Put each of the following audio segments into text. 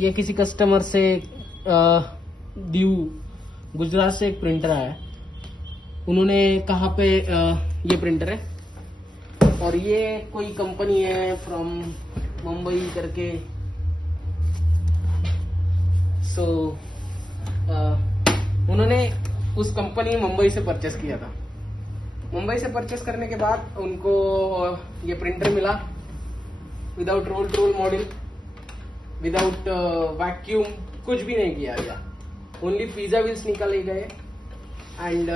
ये किसी कस्टमर से दीव गुजरात से एक प्रिंटर आया है। उन्होंने कहाँ पे ये प्रिंटर है और ये कोई कंपनी है फ्रॉम मुंबई करके। सो उन्होंने उस कंपनी मुंबई से परचेस किया था। मुंबई से परचेस करने के बाद उनको ये प्रिंटर मिला without roll model, without vacuum, कुछ भी नहीं किया गया। ओनली पिज्जा व्हील्स निकाले गए एंड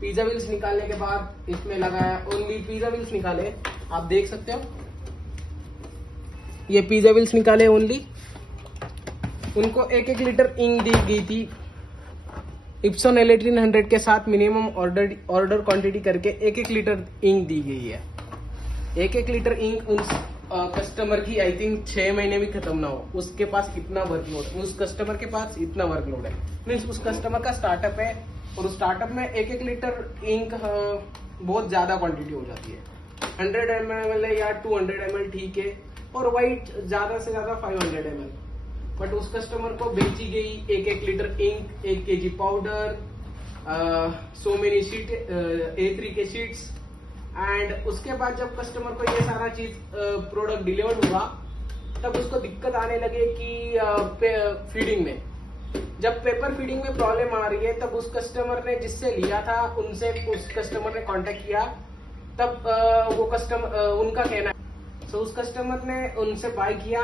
पिज्जा व्हील्स निकालने के बाद इसमें लगाया। ओनली पिज्जा व्हील्स निकाले, आप देख सकते हो ये पिज्जा व्हील्स निकाले ओनली। उनको 1-1 लीटर इंक दी गई थी इप्सॉन L1800 के साथ। मिनिमम ऑर्डर क्वांटिटी करके 1-1 लीटर इंक दी गई है। 1-1 लीटर इंक उस कस्टमर की आई थिंक 6 महीने भी खत्म ना हो, उसके पास इतना वर्कलोड, उस कस्टमर के पास इतना वर्कलोड है। मीन्स उस कस्टमर का स्टार्टअप है और उस स्टार्टअप में 1-1 लीटर इंक बहुत ज्यादा क्वांटिटी हो जाती है। 100 ml है या 200 ml ठीक है, और वाइट ज्यादा से ज्यादा 500 ml। बट उस कस्टमर को बेची गई 1-1 litre ink, 1 kg powder, so many sheet, A3 के शीट्स। एंड उसके बाद जब कस्टमर को ये सारा चीज प्रोडक्ट डिलीवर्ड हुआ तब उसको दिक्कत आने लगे कि फीडिंग में, जब पेपर फीडिंग में प्रॉब्लम आ रही है तब उस कस्टमर ने जिससे लिया था उनसे उस कस्टमर ने कांटेक्ट किया। तब वो कस्टमर उनका कहना है, सो उस कस्टमर ने उनसे बाय किया।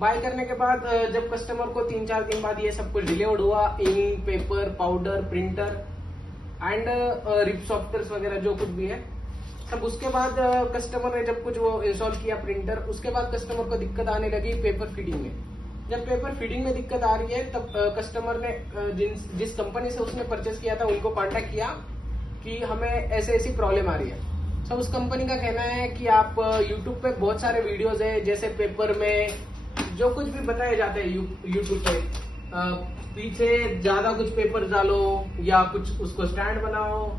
बाय करने के बाद जब कस्टमर को 3-4 दिन बाद ये सब कुछ डिलीवर्ड हुआ, ink, paper, powder, printer and RIP software वगैरह जो कुछ भी है सब, उसके बाद कस्टमर ने जब कुछ वो इंस्टॉल किया प्रिंटर, उसके बाद कस्टमर को दिक्कत आने लगी पेपर फीडिंग में। जब पेपर फीडिंग में दिक्कत आ रही है तब कस्टमर ने जिस कंपनी से उसने परचेस किया था उनको कांटेक्ट किया कि हमें ऐसी प्रॉब्लम आ रही है। सब उस कंपनी का कहना है कि आप यूट्यूब पे बहुत सारे वीडियोज है, जैसे पेपर में जो कुछ भी बताए जाते हैं यूट्यूब पे, पीछे ज्यादा कुछ पेपर डालो या कुछ उसको स्टैंड बनाओ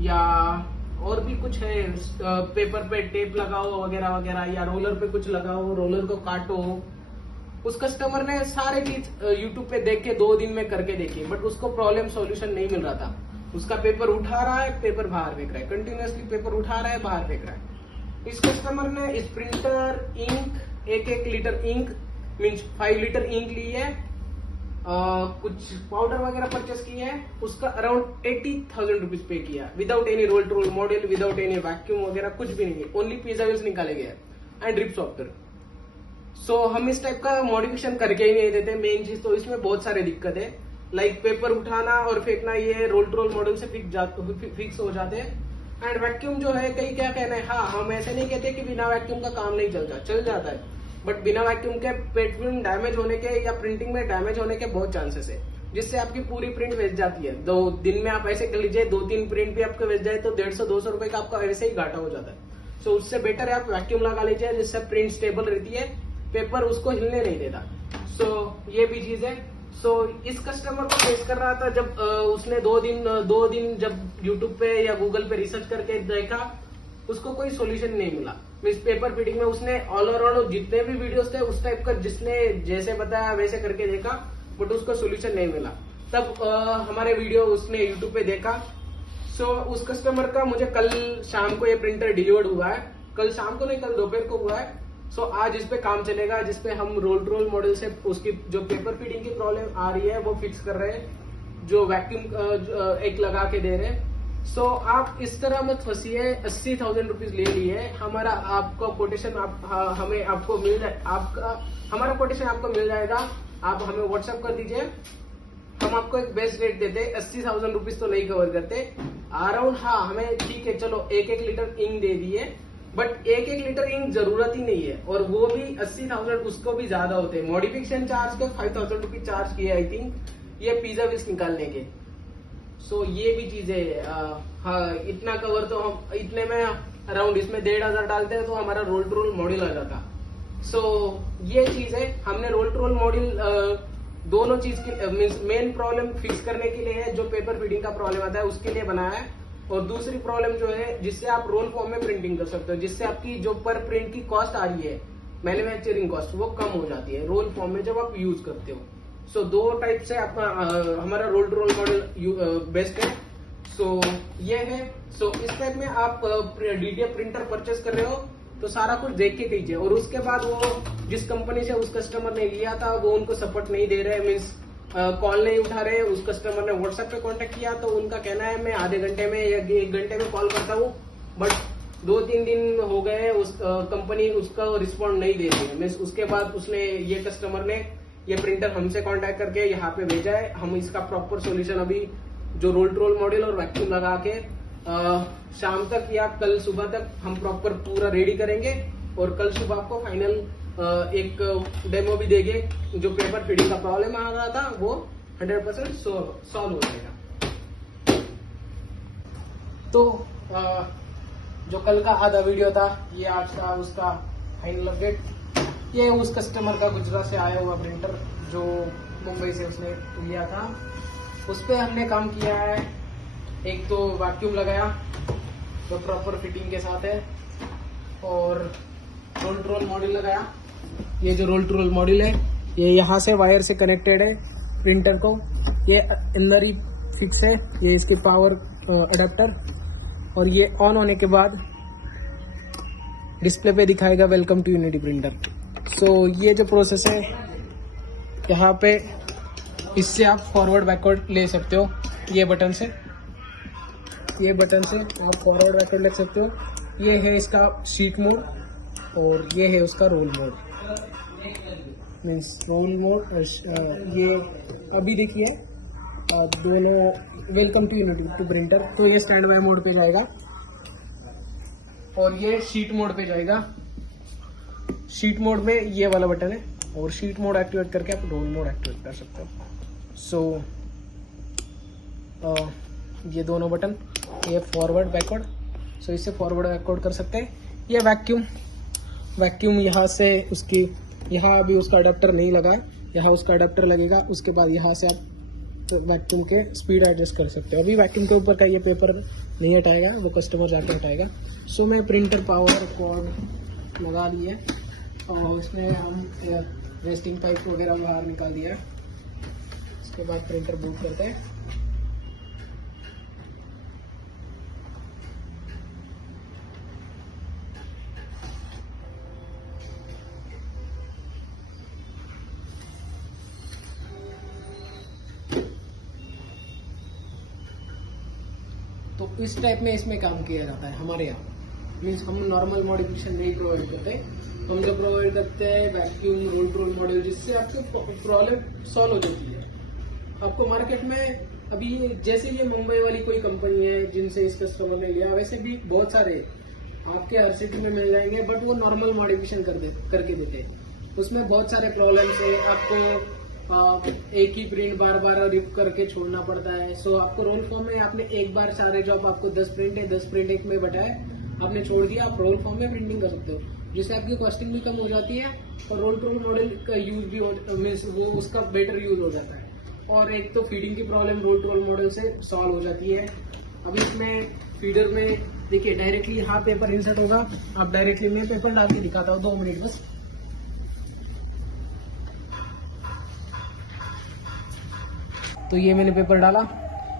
या और भी कुछ है, पेपर पे टेप लगाओ वगैरह वगैरह, या रोलर पे कुछ लगाओ, रोलर को काटो। उस कस्टमर ने सारे चीज यूट्यूब पे देख के 2 दिन में करके देखी, बट उसको प्रॉब्लम सॉल्यूशन नहीं मिल रहा था। उसका पेपर उठा रहा है, पेपर बाहर फेंक रहा है, कंटिन्यूअसली पेपर उठा रहा है, बाहर फेंक रहा है। इस कस्टमर ने इस printer, ink, 1-1 litre ink means 5 litre ink ली है, कुछ पाउडर वगैरह परचेस किए हैं, उसका अराउंड 80,000 रुपीज पे किया, without any roll model, without any vacuum वगैरह, कुछ भी नहीं है। ओनली पिज्जा व्हील्स निकाले गए एंड रिप सॉफ्टवेयर। सो हम इस टाइप का मॉडिफिकेशन करके ही नहीं देते। मेन चीज तो इसमें बहुत सारे दिक्कत है, लाइक पेपर उठाना और फेंकना, ये रोल मॉडल से फिक्स हो जाते हैं। एंड वैक्यूम जो है, कई क्या कहना है, हाँ हम ऐसे नहीं कहते कि बिना वैक्यूम का काम नहीं चलता, चल जाता है, बट बिना वैक्यूम के पेपर डैमेज होने के या प्रिंटिंग में डैमेज होने के बहुत चांसेस है, जिससे आपकी पूरी प्रिंट वेस्ट जाती है। 2 दिन में आप ऐसे कर लीजिए 2-3 प्रिंट भी आपके वेस्ट जाए तो 150-200 रुपए का आपका ऐसे ही घाटा हो जाता है। सो उससे बेटर है आप वैक्यूम लगा लीजिए, जिससे प्रिंट स्टेबल रहती है, पेपर उसको हिलने नहीं देता। सो ये भी चीज है। सो इस कस्टमर को फेस कर रहा था जब उसने 2 दिन जब यूट्यूब पे या गूगल पे रिसर्च करके देखा, उसको कोई सोल्यूशन नहीं मिला। मीन्स पेपर फीडिंग में उसने ऑल अराउंड जितने भी वीडियोस थे उस टाइप का, जिसने जैसे बताया वैसे करके देखा, बट उसको सोल्यूशन नहीं मिला। तब हमारे वीडियो उसने यूट्यूब पे देखा। सो उस कस्टमर का मुझे कल शाम को ये प्रिंटर डिलीवर्ड हुआ है, कल शाम को नहीं, कल दोपहर को हुआ है। सो आज इस पे काम चलेगा, जिसपे हम रोल मॉडल से उसकी जो पेपर फीडिंग की प्रॉब्लम आ रही है वो फिक्स कर रहे हैं, जो वैक्यूम एक लगा के दे रहे हैं। सो आप इस तरह मत फंसिए। 80,000 रुपीज ले लिए, हमारा आपका कोटेशन हमें आपको मिल जाए, हमारा कोटेशन आपको मिल जाएगा। आप हमें व्हाट्सएप कर दीजिए, हम आपको एक बेस्ट रेट देते। 80,000 रुपीज तो नहीं कवर करते अराउंड। हाँ हमें ठीक है, चलो 1-1 लीटर इंक दे दिए, बट 1-1 लीटर इंक जरूरत ही नहीं है, और वो भी 80,000 उसको भी ज्यादा होते हैं। मॉडिफिकेशन चार्ज के 5,000 रुपीज चार्ज किए आई थिंक, ये पिज्जा व्हील्स निकालने के। सो ये भी चीजें हाँ, इतना कवर तो हम इतने में अराउंड इसमें 1,500 डालते हैं तो हमारा रोल मॉडल आ जाता। सो ये चीज है, हमने रोल मॉडल दोनों चीज की मीन्स मेन प्रॉब्लम फिक्स करने के लिए है, जो पेपर फीडिंग का प्रॉब्लम आता है उसके लिए बनाया है, और दूसरी प्रॉब्लम जो है जिससे आप रोल फॉर्म में प्रिंटिंग कर सकते हो, जिससे आपकी जो पर प्रिंट की कॉस्ट आ रही है मैन्युफैक्चरिंग कॉस्ट वो कम हो जाती है रोल फॉर्म में जब आप यूज करते हो। सो दो टाइप से हमारा roll to roll model best है। सो ये है। सो इस टाइप में आप डीटीएफ प्रिंटर परचेस कर रहे हो तो सारा कुछ देख के कीजिए, और उसके बाद वो जिस कंपनी से उस कस्टमर ने लिया था वो उनको सपोर्ट नहीं दे रहे, मीन्स कॉल नहीं उठा रहे। उस कस्टमर ने व्हाट्सएप पे कांटेक्ट किया तो उनका कहना है मैं आधे घंटे में या 1 घंटे में कॉल करता हूँ, बट 2-3 दिन हो गए उस कंपनी उसका रिस्पॉन्ड नहीं दे रही है। मीन्स उसके बाद उसने ये कस्टमर ने ये प्रिंटर हमसे कांटेक्ट करके यहाँ पे भेजा है। हम इसका प्रॉपर सॉल्यूशन अभी जो रोल टू रोल मॉड्यूल और वैक्यूम लगा के शाम तक या कल सुबह तक हम प्रॉपर पूरा रेडी करेंगे, और कल सुबह आपको फाइनल एक डेमो भी देंगे। जो पेपर फीडिंग का प्रॉब्लम आ रहा था वो 100% सॉल्व हो जाएगा। तो जो कल का आधा वीडियो था ये आज का उसका फाइनल अपडेट। ये उस कस्टमर का गुजरात से आया हुआ प्रिंटर जो मुंबई से उसने लिया था, उस पर हमने काम किया है। एक तो वैक्यूम लगाया जो प्रॉपर फिटिंग के साथ है, और रोल टू रोल मॉड्यूल लगाया। ये जो रोल टू रोल मॉड्यूल है ये यहाँ से वायर से कनेक्टेड है प्रिंटर को, ये अंदर ही फिक्स है। ये इसके पावर अडेप्टर, और ये ऑन होने के बाद डिस्प्ले पे दिखाएगा वेलकम टू यूनिटी प्रिंटर। सो ये जो प्रोसेस है यहाँ पे, इससे आप फॉरवर्ड बैकवर्ड ले सकते हो। ये बटन से आप फॉरवर्ड बैकवर्ड ले सकते हो। ये है इसका शीट मोड, और ये है उसका roll mode. Means roll mode ये अभी देखिए दोनों welcome to unity to printer, तो ये स्टैंड बाय मोड पे जाएगा और ये शीट मोड पे जाएगा। शीट मोड में ये वाला बटन है, और शीट मोड एक्टिवेट करके आप रोल मोड एक्टिवेट कर सकते हो। सो ये दोनों बटन, ये फॉरवर्ड बैकवर्ड, सो इससे फॉरवर्ड बैकवर्ड कर सकते हैं। ये वैक्यूम यहाँ से उसकी, यहाँ अभी उसका अडेप्टर नहीं लगा, यहाँ उसका अडेप्टर लगेगा। उसके बाद यहाँ से आप वैक्यूम के स्पीड एडजस्ट कर सकते हो। अभी वैक्यूम के ऊपर का ये पेपर नहीं हटाएगा, वो कस्टमर जाके हटाएगा। सो मैं प्रिंटर पावर कॉर्ड लगा ली है, और इसमें हम वेस्टिंग पाइप वगैरह बाहर निकाल दिया है। उसके बाद प्रिंटर बूट करते हैं। तो इस टाइप में इसमें काम किया जाता है हमारे यहाँ। मीन्स हम नॉर्मल मॉडिफिकेशन नहीं प्रोवाइड करते, हम जो प्रोवाइड करते हैं vacuum roll to roll module, जिससे आपको प्रॉब्लम सॉल्व हो जाती है। आपको मार्केट में अभी जैसे ये मुंबई वाली कोई कंपनी है जिनसे इस कस्टमर ने लिया, वैसे भी बहुत सारे आपके हर सिटी में मिल जाएंगे, बट वो नॉर्मल मॉडिफिकेशन करके देते हैं। उसमें बहुत सारे प्रॉब्लम्स है, आपको एक ही प्रिंट बार बार रिप करके छोड़ना पड़ता है। सो आपको रोल फॉर्म में आपने एक बार सारे जो आपको 10 प्रिंट है 10 प्रिंट एक में बटाए आपने छोड़ दिया, आप रोल फॉर्म में प्रिंटिंग कर सकते हो, जिससे आपकी कॉस्टिंग भी कम हो जाती है, और रोल टू रोल मॉडल का यूज भी मीन्स वो उसका बेटर यूज हो जाता है। और एक तो फीडिंग की problem roll to roll model से सॉल्व हो जाती है। अभी इसमें फीडर में देखिए डायरेक्टली यहाँ पेपर इंसर्ट होगा, आप डायरेक्टली मैं पेपर डाल के दिखाता हूँ 2 मिनट बस। तो ये मैंने पेपर डाला।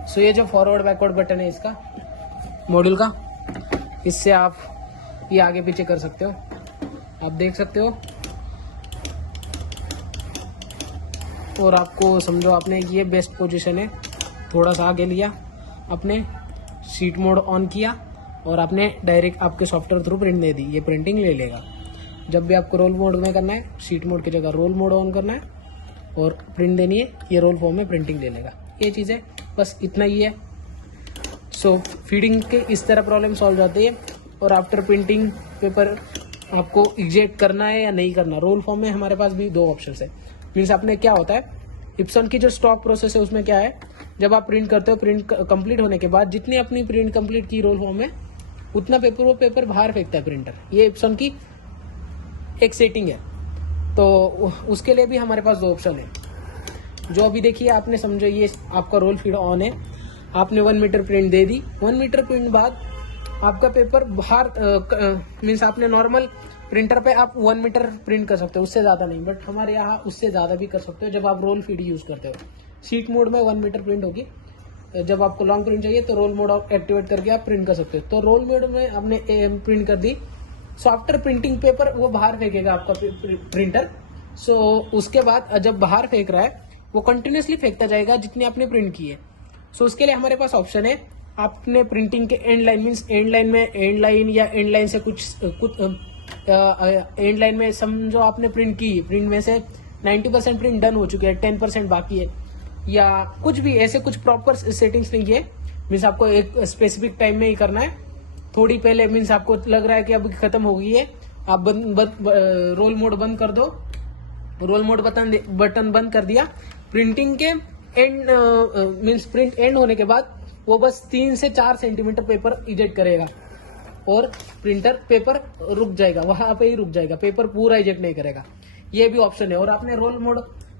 सो ये जो फॉरवर्ड बैकवर्ड बटन है इसका मॉड्यूल का, इससे आप ये आगे पीछे कर सकते हो। आप देख सकते हो, और आपको समझो आपने ये बेस्ट पोजीशन है, थोड़ा सा आगे लिया, आपने शीट मोड ऑन किया, और आपने डायरेक्ट आपके सॉफ्टवेयर थ्रू प्रिंट दे दी, ये प्रिंटिंग ले लेगा। जब भी आपको रोल मोड में करना है, शीट मोड की जगह रोल मोड ऑन करना है और प्रिंट देनी है, ये रोल फॉर्म में प्रिंटिंग ले लेगा। ये चीज़ है, बस इतना ही है। सो फीडिंग के इस तरह प्रॉब्लम सॉल्व जाती है। और आफ्टर प्रिंटिंग पेपर आपको इजेक्ट करना है या नहीं करना, रोल फॉर्म में हमारे पास भी 2 ऑप्शन है। मीन्स आपने क्या होता है, इप्सन की जो स्टॉक प्रोसेस है उसमें क्या है, जब आप प्रिंट करते हो, प्रिंट कंप्लीट होने के बाद जितनी अपनी प्रिंट कंप्लीट की रोल फॉर्म में, उतना पेपर वो पेपर बाहर फेंकता है प्रिंटर। ये इप्सन की एक सेटिंग है। तो उसके लिए भी हमारे पास 2 ऑप्शन है। जो अभी देखिए आपने समझो, ये आपका रोल फीड ऑन है, आपने 1 मीटर प्रिंट दे दी। 1 मीटर प्रिंट बाद आपका पेपर बाहर मीन्स आपने नॉर्मल प्रिंटर पे आप 1 मीटर प्रिंट कर सकते हो, उससे ज़्यादा नहीं, बट हमारे यहाँ उससे ज़्यादा भी कर सकते हो जब आप रोल फीड यूज़ करते हो। शीट मोड में 1 मीटर प्रिंट होगी, जब आपको लॉन्ग प्रिंट चाहिए तो रोल मोड एक्टिवेट करके आप प्रिंट कर सकते हो। तो रोल मोड में आपने प्रिंट कर दी, सो आफ्टर प्रिंटिंग पेपर वो बाहर फेंकेगा आपका प्रिंटर। सो उसके बाद जब बाहर फेंक रहा है वो कंटिन्यूसली फेंकता जाएगा जितने आपने प्रिंट किए। सो उसके लिए हमारे पास ऑप्शन है, आपने प्रिंटिंग के and line means and line में एंड लाइन या एंड लाइन से कुछ एंड लाइन में समझो आपने प्रिंट की, प्रिंट में से 90% प्रिंट डन हो चुके हैं, 10% बाकी है, या कुछ भी ऐसे कुछ प्रॉपर सेटिंग्स नहीं है, मीन्स आपको एक स्पेसिफिक टाइम में ही करना है। थोड़ी पहले मीन्स आपको लग रहा है कि अब खत्म हो गई है, आप रोल मोड बंद कर दो, रोल मोड बटन बंद कर दिया, प्रिंटिंग के एंड मीन्स प्रिंट एंड होने के बाद वो बस 3 से 4 सेंटीमीटर पेपर इजेक्ट करेगा और प्रिंटर पेपर रुक जाएगा, वहां पे ही रुक जाएगा, पेपर पूरा इजेक्ट नहीं करेगा। ये भी ऑप्शन है। और आपने रोल मोड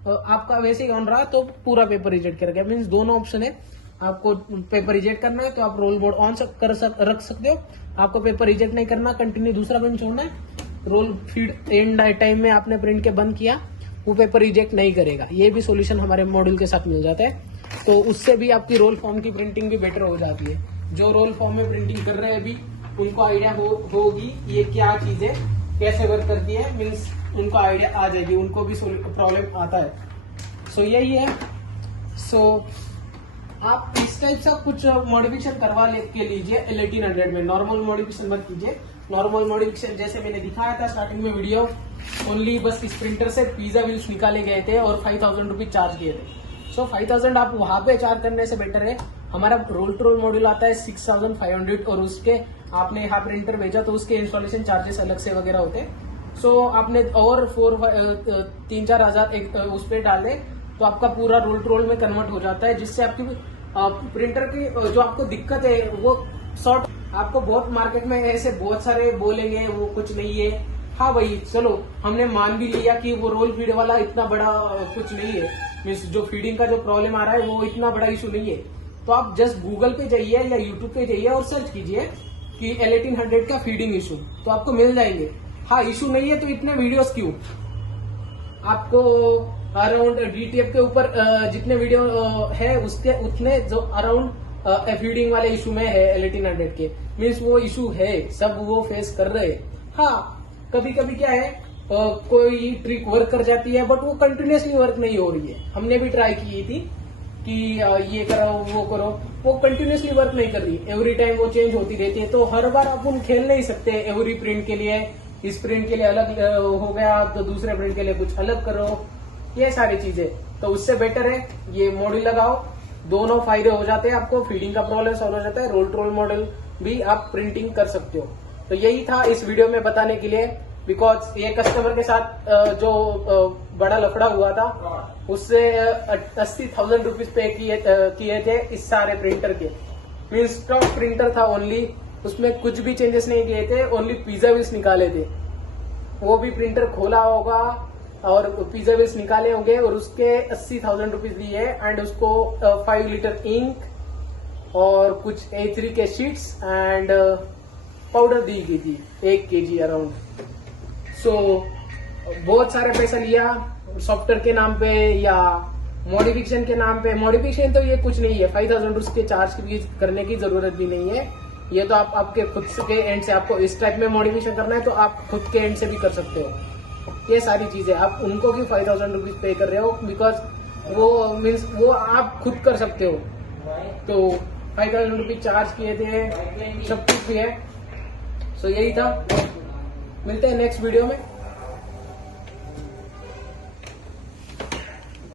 आपका वैसे ही ऑन रहा तो पूरा पेपर इजेक्ट करेगा, मीन्स दोनों ऑप्शन है। आपको पेपर इजेक्ट करना है तो आप रोल मोड ऑन रख सकते हो, आपको पेपर इजेक्ट नहीं करना, कंटिन्यू दूसरा प्रिंट छोड़ना है, रोल फीड एंड टाइम में आपने प्रिंट के बंद किया, वो पेपर रिजेक्ट नहीं करेगा। ये भी सॉल्यूशन हमारे मॉड्यूल के साथ मिल जाता है। तो उससे भी आपकी रोल फॉर्म की प्रिंटिंग भी बेटर हो जाती है। जो रोल फॉर्म में प्रिंटिंग कर रहे हैं अभी उनको आइडिया होगी ये क्या चीज है, कैसे वर्क करती है, मीन्स उनको आइडिया आ जाएगी, उनको भी प्रॉब्लम आता है। सो यही है। सो आप इस टाइप से कुछ मॉडिफिकेशन करवा के लीजिए L1800 में, नॉर्मल मॉडिफिकेशन मत कीजिए। नॉर्मल मॉडिफिकेशन जैसे मैंने दिखाया था स्टार्टिंग में वीडियो, ओनली बस इस प्रिंटर से पिज्जा व्हील्स निकाले गए थे और 5000 रुपीज चार्ज किए थे। सो 5000 आप वहां पे चार्ज करने से बेटर है हमारा रोल टू रोल मॉड्यूल आता है 6500 और उसके आपने यहाँ प्रिंटर भेजा तो उसके इंस्टॉलेशन चार्जेस अलग से वगैरह होते हैं। सो आपने और 3-4 हजार उस पर डाल दे तो आपका पूरा रोल टू रोल में कन्वर्ट हो जाता है, जिससे आपकी प्रिंटर की जो आपको दिक्कत है वो सॉर्ट। आपको बहुत मार्केट में ऐसे बहुत सारे बोलेंगे वो कुछ नहीं है, हाँ भाई चलो हमने मान भी लिया कि वो रोल फीड वाला इतना बड़ा कुछ नहीं है, मीन्स जो फीडिंग का जो प्रॉब्लम आ रहा है वो इतना बड़ा इशू नहीं है। तो आप जस्ट गूगल पे जाइए या यूट्यूब पे जाइए और सर्च कीजिए कि L1800 का फीडिंग इशू, तो आपको मिल जाएंगे। हाँ इशू नहीं है तो इतने वीडियोस क्यों, आपको अराउंड DTF के ऊपर जितने वीडियो है उसके उतने जो अराउंड फीडिंग वाले इशू में है L1800 के, मीन्स वो इशू है, सब वो फेस कर रहे हैं। हाँ कभी कभी क्या है कोई ट्रिक वर्क कर जाती है बट वो कंटिन्यूसली वर्क नहीं हो रही है। हमने भी ट्राई की थी कि ये करो वो करो, वो कंटिन्यूसली वर्क नहीं कर रही, एवरी टाइम वो चेंज होती रहती है। तो हर बार अपन खेल नहीं सकते, एवरी प्रिंट के लिए इस प्रिंट के लिए अलग हो गया तो दूसरे प्रिंट के लिए कुछ अलग करो, ये सारी चीजें। तो उससे बेटर है ये मॉड्यूल लगाओ, दोनों फायदे हो जाते हैं आपको, फीडिंग का प्रॉब्लम सॉल्व हो जाता है, रोल टू रोल मॉडल भी आप प्रिंटिंग कर सकते हो। तो यही था इस वीडियो में बताने के लिए, बिकॉज ये कस्टमर के साथ जो बड़ा लफड़ा हुआ था उससे 80,000 रुपीज पे किए थे इस सारे प्रिंटर के। मीन स्टॉक प्रिंटर था ओनली, उसमें कुछ भी चेंजेस नहीं किए थे, ओनली पिज्जा व्हील्स निकाले थे। वो भी प्रिंटर खोला होगा और पिज्जा व्हील्स निकाले होंगे और उसके 80,000 रुपीज दिए एंड उसको 5 लीटर इंक और कुछ A3 के शीट्स एंड पाउडर दी गई थी 1 kg अराउंड। सो बहुत सारे पैसा लिया सॉफ्टवेयर के नाम पे या मॉडिफिकेशन के नाम पे। मॉडिफिकेशन तो ये कुछ नहीं है, 5,000 उसके चार्ज करने की जरूरत भी नहीं है। ये तो आप आपके खुद के एंड से, आपको इस टाइप में मॉडिफिकेशन करना है तो आप खुद के एंड से भी कर सकते हो। ये सारी चीजें आप उनको क्यों 5,000 रुपीज पे कर रहे हो, बिकॉज वो मीन्स वो आप खुद कर सकते हो। तो 5,000 रुपीज चार्ज किए थे, सब कुछ भी है। सो यही था, मिलते हैं नेक्स्ट वीडियो में।